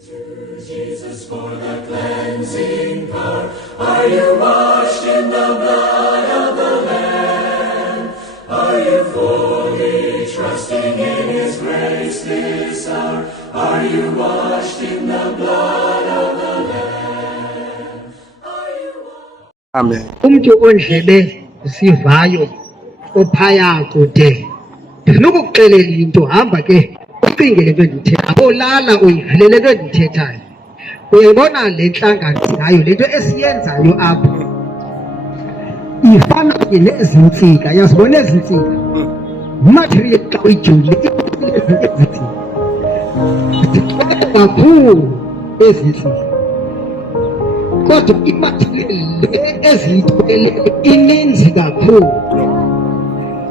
Jesus for the cleansing power. Are you washed in the blood of the Lamb? Are you fully trusting in His grace this hour? Are you washed in the blood of the Lamb? Are you washed? Amen. Umuntu ondlebe sivayo ophaya kude ndinokuxelela into hamba ke ucinge le nto ndithetha olala uyivulele le nto ndithethayo uyayibona le nhlangano ngayo le nto esiyenzayo apha ifana ke nezintsika yazibona ezintsika material xa uyijule ezintsika kakhulu ezintsika kodwa imaterial eziyithwele ininzi kakhulu.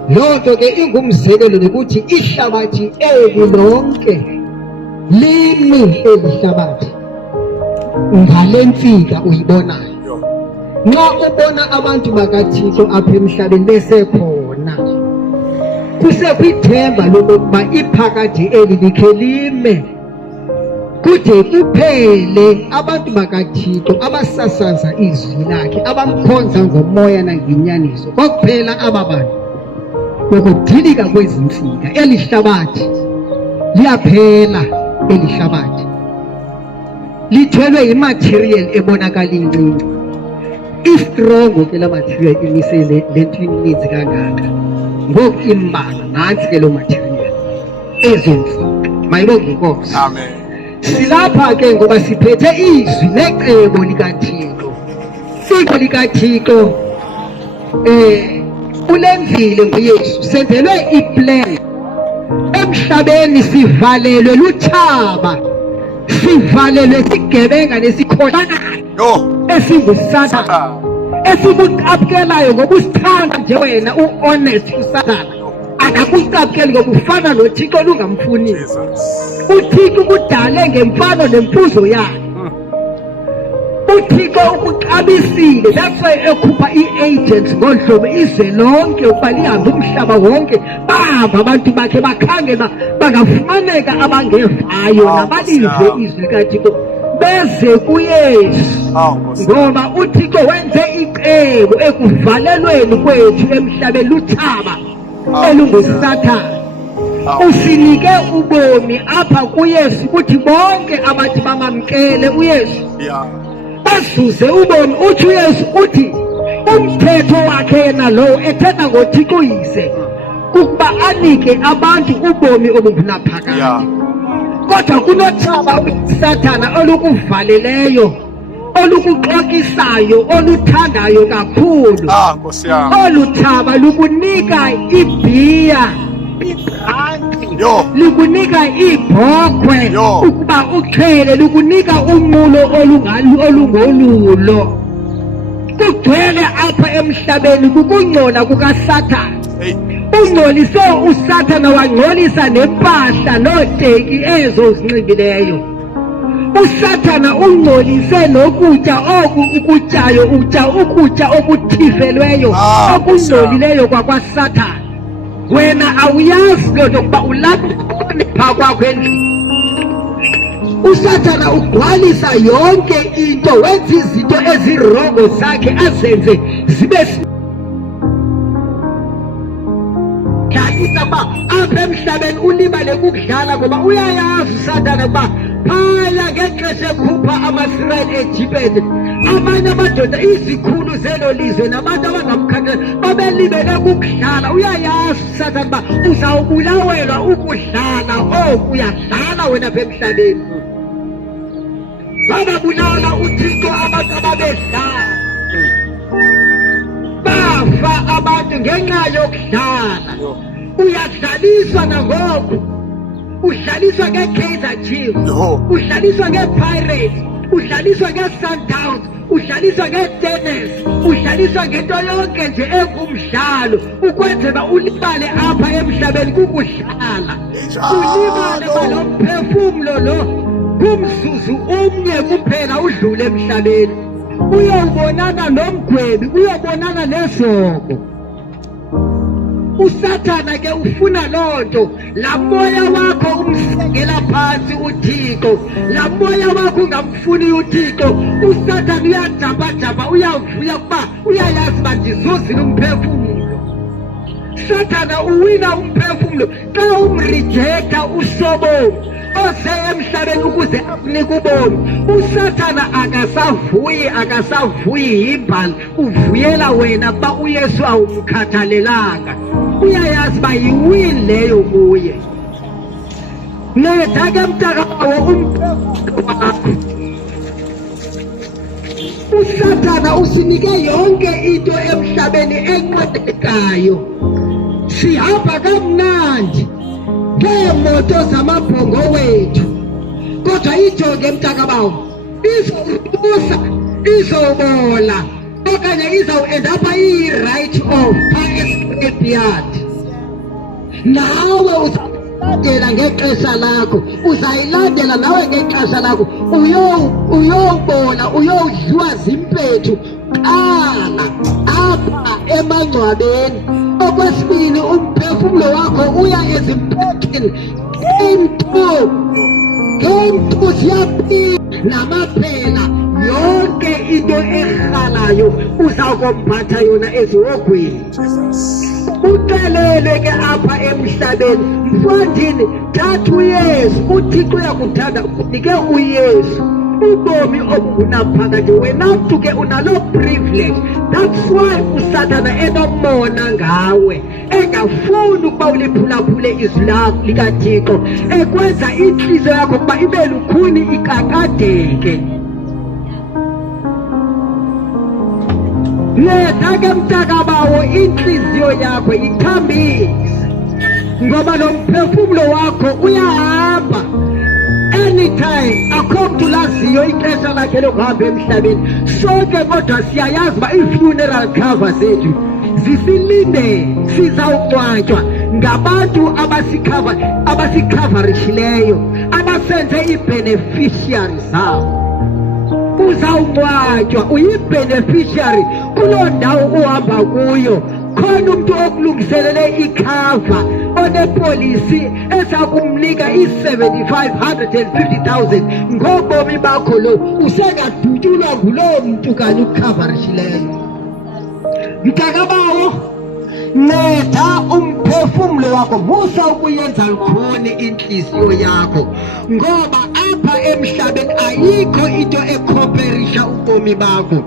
Loo nto ke ingumzekelo nokuthi ihlabathi eli lonke limi eli hlabathi ngale ntsika uyibonayo. Nxa ubona abantu bakaThixo apha emhlabeni besekhona kusekho ithemba lokuba iphakade eli likhe lime kude kuphele abantu bakaThixo abasasaza izwi lakhe abamkhonza ngomoya nangenyaniso kokuphela aba bantu ukudilika kwezinsika. Eli hlabathi liyaphela, eli hlabathi lithwelwe imaterial ebonakala incinci. Istrongo ke la material imisele lento ininzi kangaka ngoku imbala nantsi ke lo material ezinsika. Mayibonge inkosi. Amen. Silapha ke ngoba siphethe izwi necebo likaThixo. Icebo likaThixo ulenzile nguYesu, senzelwe iplan. Emhlabeni sivalelwe luthaba, sivalelwe sigebenga nesikhohlakalo esinguSathane esikuqaphukelayo ngokusithanda nje wena u-honest uSathane akakuqaphukeli ngoba ufana noThixo olungamfunisi. uThixo ukudale ngemfano nemfuzo yakhe. uThixo ukuxabisile, that's why ekhupha ii-agents ngolhlobo izwe lonke ukuba lihambe umhlaba wonke bahamba abantu bakhe bakhangela bangafumaneka abangevayo nabalive izwi likaThixo beze kuYesu. Ngoba uThixo wenze icebo ekuvalelweni kwethu emhlabeni luthaba elunguSathane. Usinike ubomi apha kuYesu kuthi bonke abathi bamamkele uYesu bazuze ubomi. Uthi uYesu uthi umthetho wakhe yena lowo ethetha ngoThixo uyise ukuba anike abantu ubomi obunaphakade. Kodwa kunothaba uSathane olukuvaleleyo, olukuxokisayo, oluthandayo kakhulu. Olu thaba lukunika ibhiya, ibranti, lukunika ibhokhwe ukuba uxhele, lukunika umulo olungolulo. Kugcwele apha emhlabeni kukungcola kukaSathane. Ungcolise uSathane wangcolisa nempahla nooteki ezo zinxibileyo. uSathane ungcolise nokutya oku ukutyayo, utya ukutya okuthifelweyo okungcolileyo kwakwaSathane. Wena awuyazi loo nto ukuba ulapha phaa kwakho endlini. uSathane ugcwalisa yonke into, wenza izinto ezirongo zakhe azenze zibe uba apha emhlabeni ulibale kukudlala ngoba uyayazi uSathane ukuba phaya ngexesha ekhupha ama-Israyeli eJipete abanye amadoda izikhulu zelo lizwe nabantu abangamkhankela babelibele kukudlala. Uyayazi uSathane uba uzawubulawelwa ukudlala oku uyadlala wena apha emhlabeni. Bababulala uThixo abantu ababedlala, bafa abantu ngenxa yokudlala. Uyadlaliswa nangoku, udlaliswa nge-Kaizer Chiefs, udlaliswa nge-Pirates, udlaliswa nge-Sundowns, udlaliswa nge-tennis, udlaliswa ngento yonke nje engumdlalo ukwenzela ulibale apha emhlabeni kukudlala. Ulibale balo mphefumlo lo kumzuzu umnye kuphela udlule emhlabeni. Uyobonana nomgwebi, uyobonana nesoko. uSathana ke ufuna lonto, la moya wakho umsengela phansi uThixo, la moya wakho ungamfuni uThixo. uSathana uyajabajaba, uyavuya kuba uyayazi uba ndizuzile umphefumulo. Sathana uwina umphefumulo xa umrejecta uSobomi ose emhlabeni ukuze akunike ubomi. uSathana akasavuyi yimbali, uvuyela wena kuba uYesu awumkhathalelanga. Uyayazi uba yiwini leyo kuye. Nceda ke mntakabawo umphefumulo wakho. uSathana usinike yonke into emhlabeni enqedekayo. Sihamba kamnandi ngeemoto zamabhongo wethu, kodwa ijonge mntakabawo, izokubusa, izobola, okanye izawuendapha iyi-right off phaa escrapyard. Nawe uzayilandela ngexesha lakho, uzayilandela nawe ngexesha lakho, uyowubola, uyowudliwa zimpethu qala apha emangcwabeni. Okwesibini, umphefumulo wakho uya ezimpetheni. Ngeempu ziyaphinda namaphela, yonke into erhalayo uza komphatha yona ezihogweni. Uxelele ke apha emhlabeni, mfondini, thatha uYesu. uThixo uyakuthanda ukunike uYesu ubomi obungaphakathi. Wena mntu ke unalo privilege. That's why uSathana enomona ngawe, engafuni ukuba uliphulaphule izwi likaThixo, ekwenza intliziyo yakho ukuba ibe lukhuni, ikakadeke. Nceda ke mntakabawo intliziyo yakho ithambise, ngoba lo mphefumulo wakho uyahamba anytime. Akho mntu laziyo ixesha lakhe lokuhamba emhlabeni. Sonke kodwa siyayazi uba ii-funeral cover zethu zisilindele, sizawungcwatywa ngabantu abasikhavarishileyo, abasenze ii-beneficiary zabo. Uzawungcwatywa, uyi-beneficiary kuloo ndawo uhamba kuyo. Khona umntu okulungiselele ikhava onepolisi esakumnika i-7,550,000 ngobomi bakho. Lo usengadutyulwa nguloo mntu kanye ukukhavarishileyo. Mntakabawo, nceda umphefumulo wakho, musa ukuyenza lukhuni intliziyo yakho, ngoba apha emhlabeni ayikho into ekhomperisha ubomi bakho.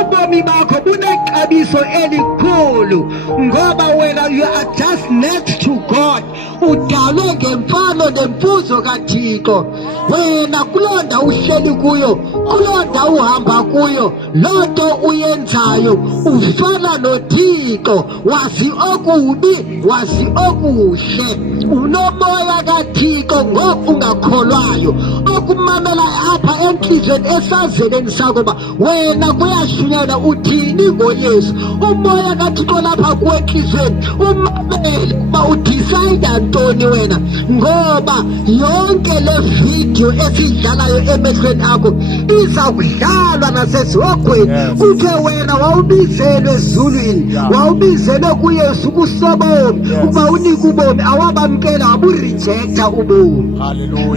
Ubomi bakho bunexabiso elikhulu, ngoba wena you are just next to God. Udalwe ngemfano nemfuzo kaThixo. Wena kuloo ndawo uhleli kuyo, kuloo ndawo uhamba kuyo, loo nto uyenzayo ufana noThixo. Wazi okubi, wazi okuhle, unomoya kaThixo ngoku ungakholwayo. Okumamela apha entliziyweni, esazeleni sakho uba wena kuyashunyana uthini ngoYesu. Umoya kaThixo lapha kuwe entliziyweni, umamele uba udisayida ntoni wena, ngoba yonke le vidiyo esiyidlalayo emehlweni akho iza kudlalwa nasezihogweni. Kuthe wena wawubizelwe ezulwini, wawubizelwe kuYesu kuSobomi uba unike ubomi, awabamkela, waburejecta ubomi.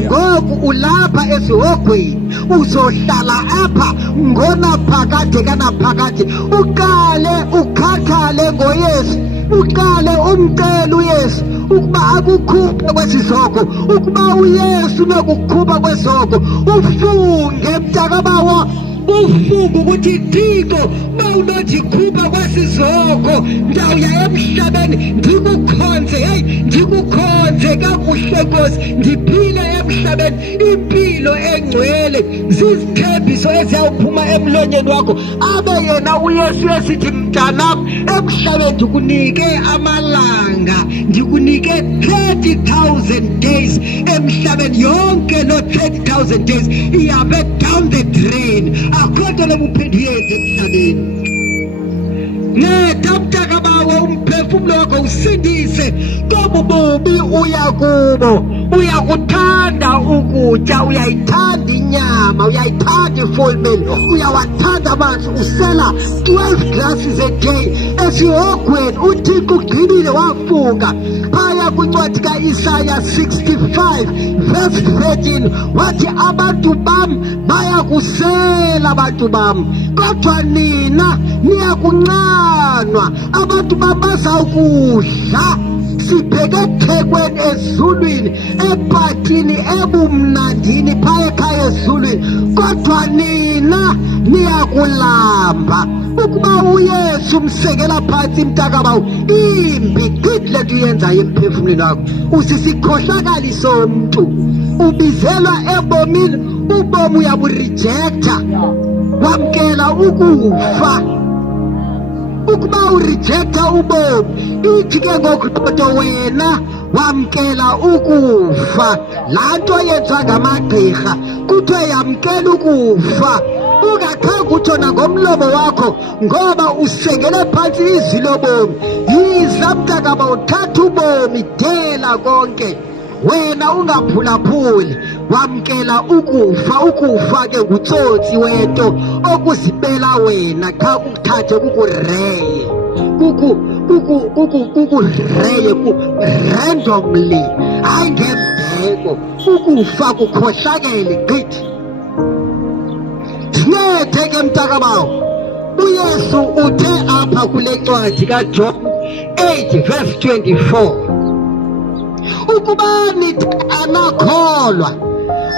Ngoku ulapha ezihogweni, uzohlala apha ngonaphakade kanaphakade. Uqale ukhathale ngoYesu, uqale umcele uYesu ukuba akukhuphe kwesizoko. Ukuba uYesu unokukhupha kwesizoko, ufunge mntakabawo, ufunge ukuthi Thixo uba unojikhupha kwesizoko, ndawuya emhlabeni ndikukhonze. Heyi, ndikukhonze kakuhle Nkosi, ndiphile emhlabeni impilo engcwele. Zizithembiso eziyawuphuma emlonyeni wakho, abe yena uYesu esithi, mntanam, emhlabeni ndikunike amalanga, ndikunike 30,000 days emhlabeni. Yonke lo 30,000 days ihambe down the drain, akho nto lobuphinde uyenze emhlabeni. nceda mntakabawo umphefumulo wakho usindise kobu bubi uya kubo. Uyakuthanda ukutya, uyayithanda inyama, uyayithanda i-full meal, uyawathanda amanzi, usela 12 glasses a day esihogweni. uThixo ugqibile wafunga phaya kwincwadi ka-Isaya 65 verse 13 wathi abantu bam bayakusela abantu bam, kodwa nina niyakuncanwa. Abantu bam bazawukudla sibheke ethekweni ezulwini, epatini, ebumnandini phaya ekhaya ezulwini, kodwa nina niyakulamba. Ukuba uYesu umsekela phansi mntakabawo, imbi gqithi le nto uyenzayo emphefumulweni wakho. Usisikhohlakali somntu, ubizelwa ebomini, ubomi uyaburejecta, wamkela ukufa. Ukuba urejecta ubomi, ithi ke ngoku kodwa wena wamkela ukufa. Laa nto yenziwa ngamagqirha kuthiwe yamkela ukufa, ungakhange utsho nangomlomo wakho ngoba usengele phantsi izwi lobomi. Yiza mntakaba uthatha ubomi, dela konke, wena ungaphulaphuli, wamkela ukufa. Ukufa ke ngutsotsi wento okuzibela wena qha kukuthathe kukureye, kukureye randomly, hayi ngembeko. Ukufa kukhohlakele gqithi. Sincede ke mntakabawo, uYesu uthe apha kule ncwadi kaJohn 8 verse 24, ukuba nithe anakholwa,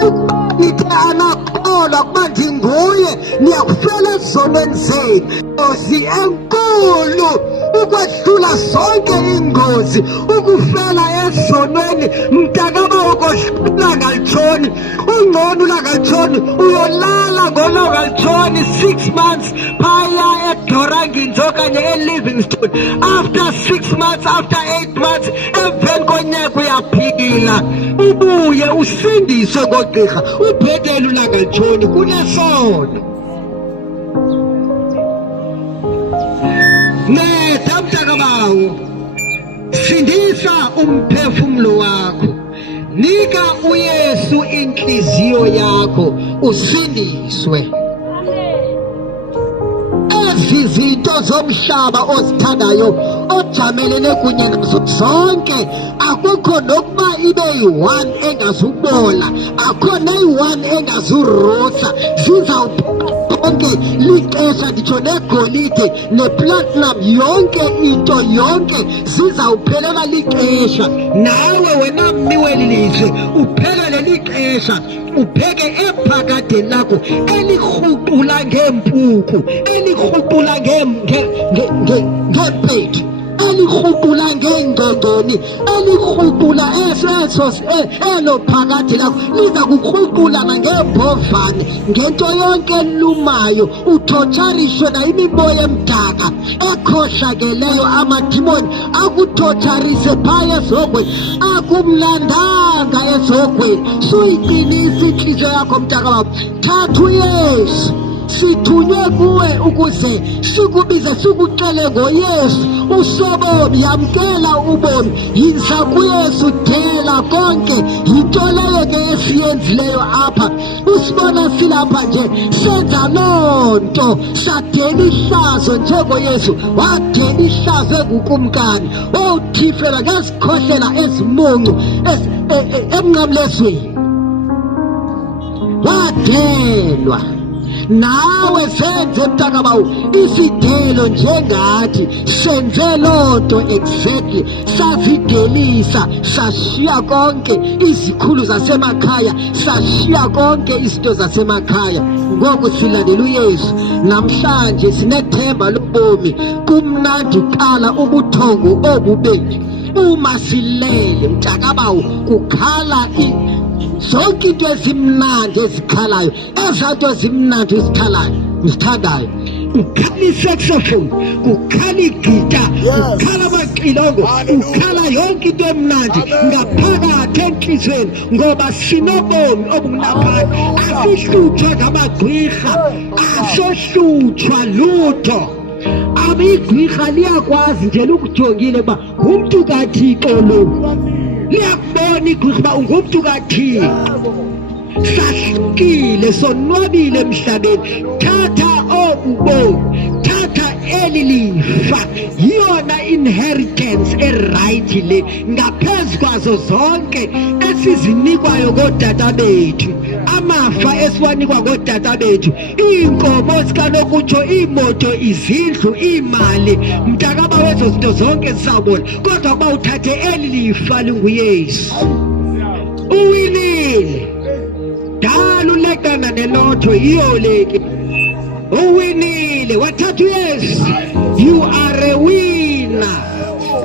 ukuba nithe anakholwa kuba ndinguye, niyakufela ezonweni zenu. Ingozi enkulu ukwehlula zonke iingozi, ukufela ezonweni mntakabawo kohlula ngalitshoni. Ungcono ulangalitshoni uyolala ngolongatshoni 6 months phaya eDorangins okanye eLivingstone. After 6 months, after 8 months, emveni konyaka uyaphila, ubuye usindiswe ngogqirha. Ubhetele ulangalitshoni kunesono. Nceda mntakabawo, sindisa umphefumulo wakho, nika uYesu inhliziyo yakho, usindiswe. Ezi zinto zomhlaba ozithandayo, ojamelene kunye nazo zonke, akukho nokuba ibe yi-1 engazubola, akho neyi-1 engazurusa, zizawuphela zonke lixesha. Nditsho negolide neplatinum, yonke into, yonke zizawuphelela lixesha. Nawe wena mmi weli lizwe uphelele lixesha, upheke ephakadeni lakho elikruqula ngeempuku, elikruqula ngeempethu, elikruqula ngeengcongconi, elikruqula elo phakade lakho, liza kukruqula nangeembovane, ngento yonke elumayo, uthotsharishwe nayimimoya emdaka ekhohlakeleyo. Amadimoni akuthotsharise phaya ezogweni, akumlandanga ezogweni. Suyiqinisa intliziyo yakho mntakababo, thatha uYesu. Sithunywe kuwe ukuze sikubize, sikuxele ngoYesu usobomi. Yamkela ubomi, yiza kuYesu, dela konke. Yinto leyo ke esiyenzileyo apha, usibona silapha nje senza loo nto, sadela ihlazo njengoYesu wadela ihlazo engukumkani, owuthifela ngezikhohlela ezimuncu emnqamlezweni, wadelwa. Nawe senze mntakabawo isidelo njengathi, senze loo nto exactly, sazidelisa, sashiya konke izikhulu zasemakhaya, sashiya konke izinto zasemakhaya. Ngoku silandela uYesu namhlanje, sinethemba lobomi. Kumnandi uqala ubuthongo obubeli. Uma silele mntakabawo, kukhala zonke into ezimnandi ezikhalayo, ezaa nto zimnandi uzithandayo. Kukhala isaxophone, kukhala igita, kukhala amaxilongo, kukhala yonke into emnandi ngaphakathi entliziyweni, ngoba sinobomi obungaphakathi. Asihlutshwa ngamagqirha, asohlutshwa lutho. Igqirha liyakwazi nje ukujongile uba ngumntu kaThixo lo. Liyakubona igqirha uba ungumntu kaThixo. Sahlukile, sonwabile emhlabeni. Thatha obubomi, thatha eli lifa, yiyona inheritance eright le ngaphezu kwazo zonke esizinikwayo kootata bethu. Amafa esiwanikwa kootata bethu, iinkomo zikanokutsho, iimoto, izindlu, iimali, mntakaba wezo zinto zonke zizawubona. Kodwa ukuba uthathe eli lifa linguYesu, uwinile. Dala ulekana nelotho, yiyo leke. Uwinile, wathatha uYesu. You are a winner.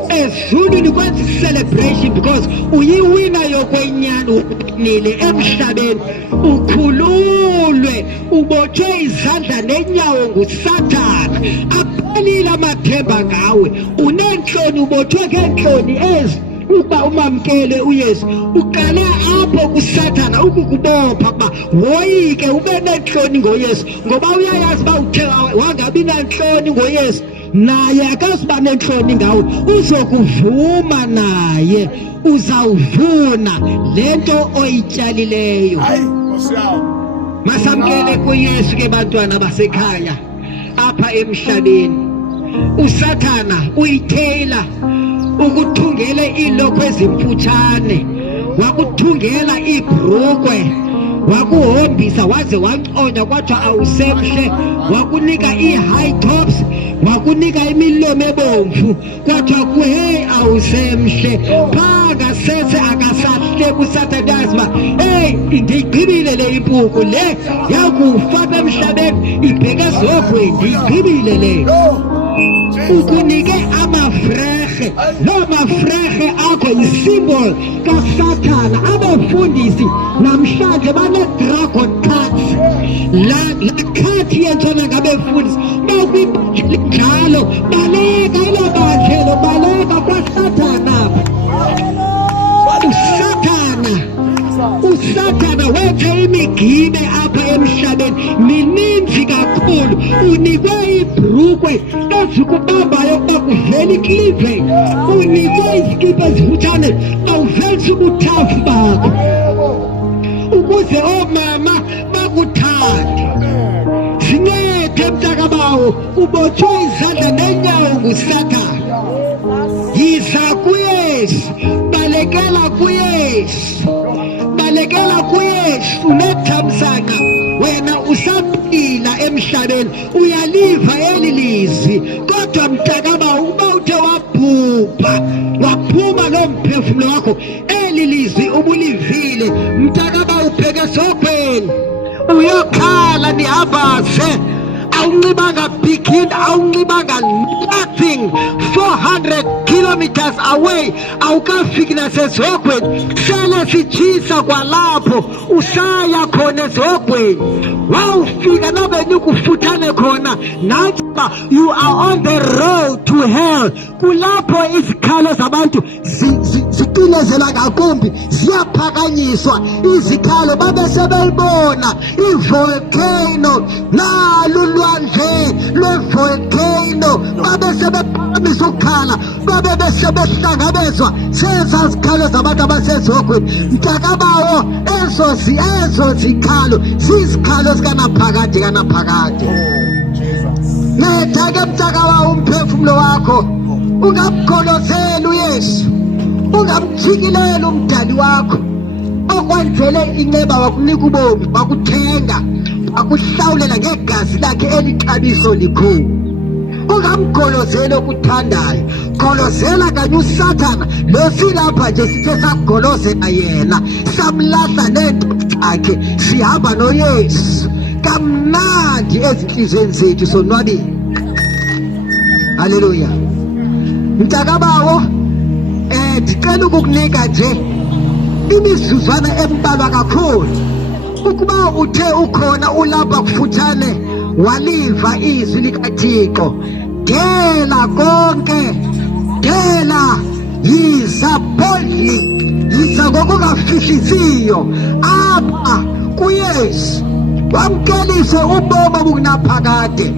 Ezulwini kwenza celebration because uyiwina yokwenyani, uwinile emhlabeni. Ukhululwe, ubotshwe izandla nenyawo nguSathana. Aphelile amathemba ngawe. Uneentloni, ubotshwe ngeentloni ezi. Ukuba umamkele uYesu, uqale apho kuSathana ukukubopha uba woyike, ube nentloni ngoYesu, ngoba uyayazi uba uthe wangabi nantloni ngoYesu, naye akazuba nentloni ngawe. Uzokuvuma naye, uzawuvuna le nto oyityalileyo. Masamkele kuYesu ke bantwana basekhaya apha emhlabeni. uSathana uyitheyila ukuthungele iilokho ezimfutshane, wakuthungela iibhrukwe, wakuhombisa waze wanconywa kwathiwa awusemhle, wakunika ii-high tops, wakunika imilomo ebomvu kwathiwa kuhey awusemhle. Phaa ngasese akasahleki uSathana, yazi uba heyi ndiyigqibile le impuku le yakufa apha emhlabeni ibheke ezogweni, ndiyigqibile le. Ukunike amafrehe, loo mafrehe akho yisimboli kaSathana. Abefundisi namhlanje bane-dragon cards. La khathi yentshona ngabefundisi bakwibandla njalo, baleka elo bandlelo, baleka kwaSathana. uSathana wethe imigibe apha emhlabeni mininzi kakhulu. Unikwe iibhrukwe ezikubambayo ukuba kuvela iklive, unikwe izikipa ezifutshane bawuvelisa ubuthafu bakho, ukuze oomama bakuthande. Zincede mntakabawo, ubotshwe izandla nenyawo nguSathana. Yiza kuYesu, balekela kuYesu, balekela kuYesu nethamsanqa. Wena usaphila emhlabeni, uyaliva eli lizwi. Kodwa mntakaba, uba uthe wabhubha, waphuma loo mphefumlo wakho, eli lizwi ubulivile. Mntakaba, ubheke esogweni, uyokhala nihambaze, awunxibanga bikini, awunxibanga nothing. 400 kilometers away, awukafiki nasezogweni, sele sitshisa kwalapho, usaya khona ezogweni. Wawufika nabe nikufuthane khona, nathi uba you are on the road to hell. Kulapho izikhalo zabantu ziqinezela ngakumbi, ziyaphakanyiswa izikhalo. Babe sebelibona ivolcano, nalu lwandle lwevolcano, babe sebephakamisa ukukhala, babe besebehlangabezwa sezaa zikhalo zabantu abasezogweni. Mntakabawo, ezo zikhalo zizikhalo zikanaphakade kanaphakade. Netha ke mntakabawo umphefumlo wakho, ungamgolozeli uYesu, ungamjikileli umdali wakho okwenzele inceba, wakunika ubomi, wakuthenga, wakuhlawulela ngegazi lakhe elixabiso likhulu. Ungamgolozeli okuthandayo, golozela kanye uSathana. Lo silapha nje sithe sagolozela yena, samlahla neento zakhe, sihamba noYesu. Kamnandi ezinhliziyweni zethu, sonwabile. Haleluya. Mntakabawo, ndicela ukukunika nje imizuzwana embalwa kakhulu. Ukuba uthe ukhona ulapha kufutshane, waliva izwi likaThixo, dela konke, dela, yiza boldly, yiza ngokungafihlisiyo apha kuYesu, wamkelise ubomi obukunaphakade.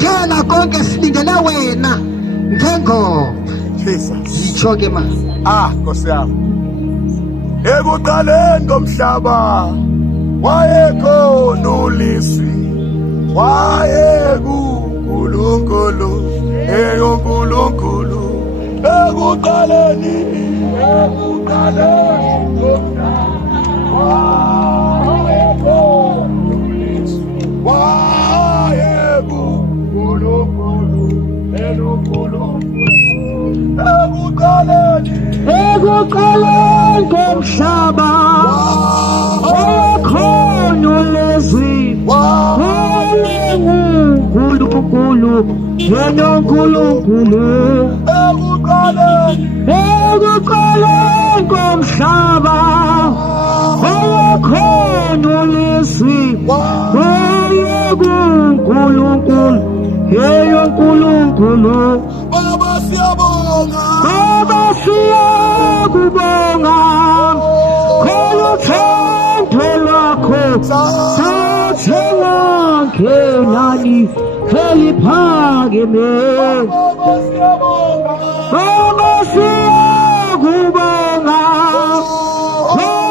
thela konke silindele wena ngengoma. Yitsho ke ma. Nkosi yami. Ekuqaleni komhlaba wayekhona uLizwi, wayeku-Nkulunkulu, uNkulunkulu. Ekuqaleni komhlaba wayekhona uLizwi, wayeku-Nkulunkulu, uNkulunkulu. Ekuqaleni komhlaba wayekhona uLizwi, wayenguNkulunkulu, yena uNkulunkulu. Ekuqaleni komhlaba wayekhona uLizwi, wayenguNkulunkulu, yena uNkulunkulu. Baba siyabonga, Baba siyakubonga, khona uthando lwakho sathenga ngenani eliphakeme. Baba siyabonga, Baba siyakubonga,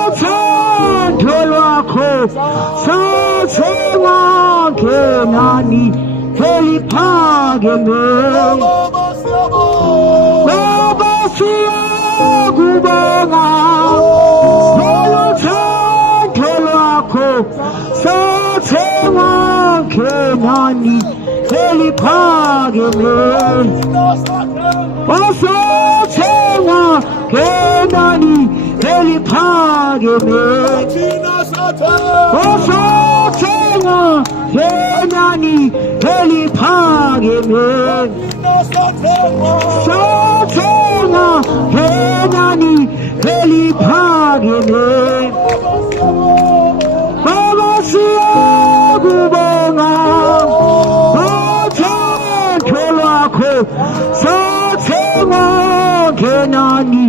uthando lwakho sathenga ngenani eliphakeme. Baba siyabonga, Baba siyakubonga, uthando lwakho sathenga ngenani eliphakeme. Sathenga ngenani eliphakeme. thina sathenga, Sathenga ngenani eliphakeme. thina sathenga, Sathenga ngenani eliphakeme. Baba siyakubonga, uthando lwakho sathenga ngenani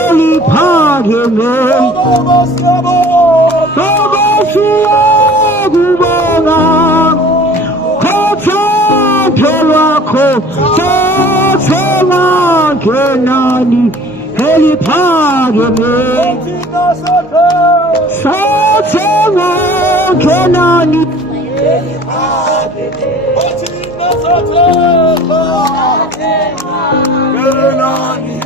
eliphakeme. Baba siyabonga, Baba siyakubonga, uthando lwakho sathenga ngenani eliphakeme. thina sathenga, Sathenga ngenani thina sathenga, ngenani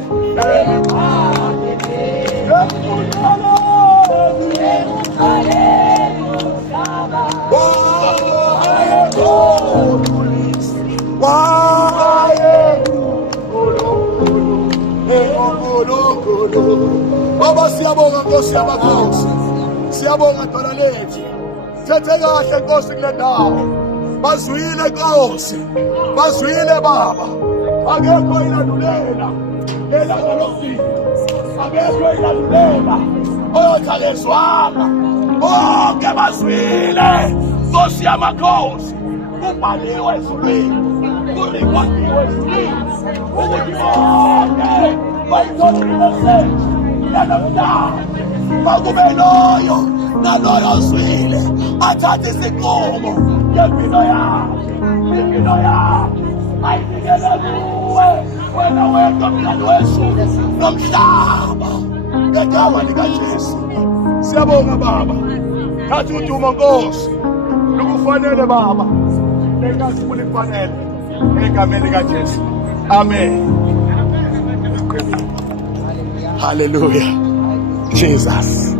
Baba siyabonga Nkosi yamakhosi, siyabonga Dwala lethu. Thethe kahle Nkosi kule ndawo, bazwile Nkosi, bazwile Baba. Akekho ilandulela elanga lokufika, akekho ilandulela oyothalezwanga, bonke bazwile Nkosi yamakhosi. Kubhaliwe ezulwini, kulikhodiwe ezulwini, ukuthi bonke bayithole imeseji yanamhlanje. Makube loyo naloyo ozwile athathe isinqumo ngempilo yakhe, impilo yakhe ayinikele kuwe, wena wedwa mlando wezulu nomhlaba, ngegama likaJesu. Siyabonga Baba, thatha udumo Nkosi, lukufanele Baba, lenkathi kulifanele, egameni likaJesu. Amen. Hallelujah. Jesus.